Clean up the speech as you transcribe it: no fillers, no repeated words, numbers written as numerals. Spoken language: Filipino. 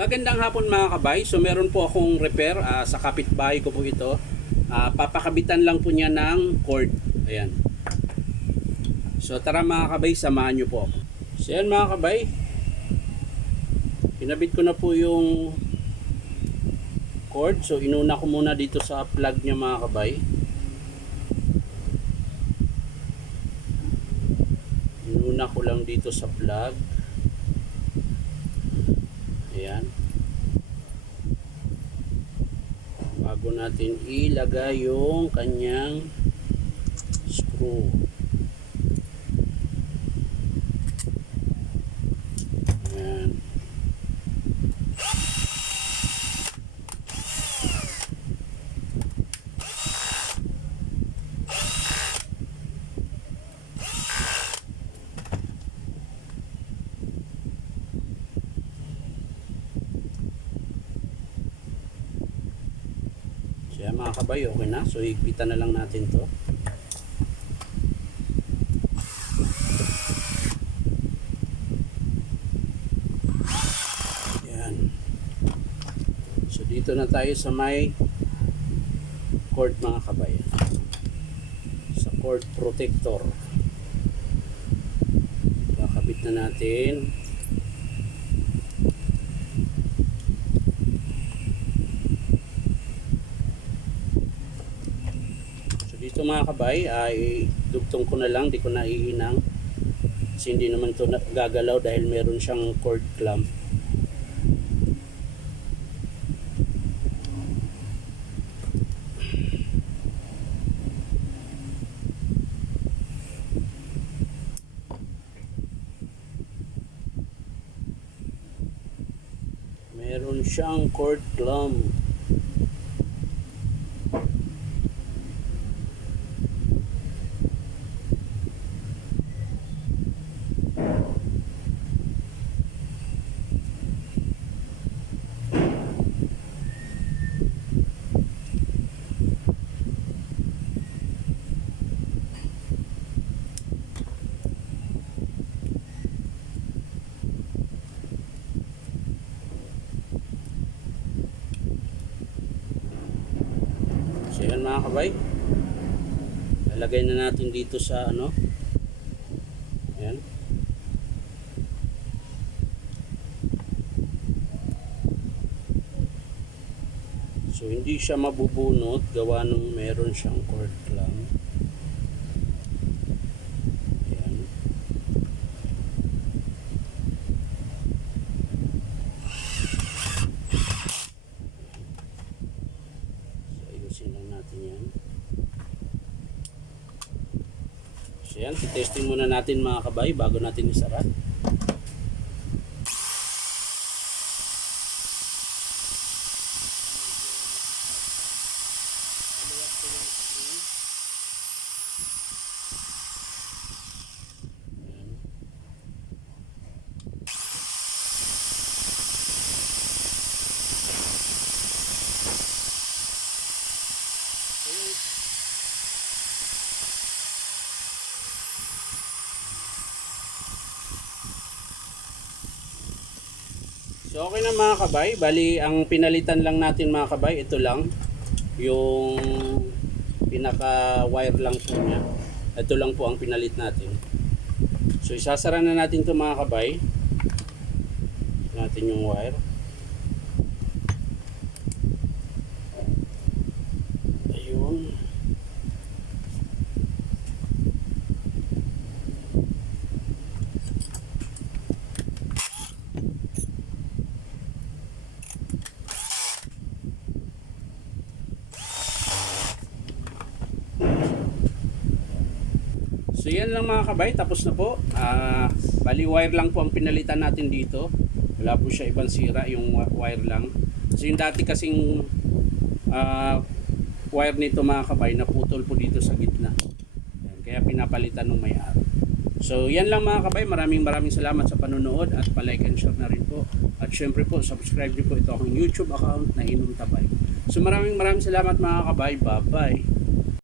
Magandang hapon mga kabay. So meron po akong repair sa kapitbahay ko po ito. Papakabitan lang po niya ng cord. Ayan. So tara mga kabay, samahan nyo po ako. So yan mga kabay. Kinabit ko na po yung cord. So inuna ko muna dito sa plug niya mga kabay. Inuna ko lang dito sa plug. Ayan. Bago natin ilagay yung kanyang screw. Ayan. Kaya mga kabay, okay na. So higpitan na lang natin to. Ayan. So dito na tayo sa may cord mga kabay. Sa cord protector. Kakabit na natin. Dito mga kabay ay dugtong ko na lang, di ko na ihinang kasi hindi naman to gagalaw dahil meron siyang cord clamp. Meron siyang cord clamp. So yan mga kabay, lalagay na natin dito sa ano, yan. So hindi siya mabubunot gawa nung meron siyang cord clamp. Yan. Ayusin lang natin yan. So yan, testing muna natin mga kabay bago natin isara. So okay na mga kabay, bali ang pinalitan lang natin mga kabay, ito lang yung pinaka wire lang po niya. Ito lang po ang pinalit natin. So isasara na natin ito mga kabay. Natin yung wire. Ayun. So yan lang mga kabay, tapos na po. Bali wire lang po ang pinalitan natin dito. Wala po siya ibang sira, yung wire lang. Kasi yung dati kasing wire nito mga kabay, naputol po dito sa gitna. Yan, kaya pinapalitan ng may-ari. So yan lang mga kabay, maraming salamat sa panonood at pa-like and share na rin po. At syempre po, subscribe niyo po ito akong YouTube account na Inom Tabay. So maraming salamat mga kabay, bye bye.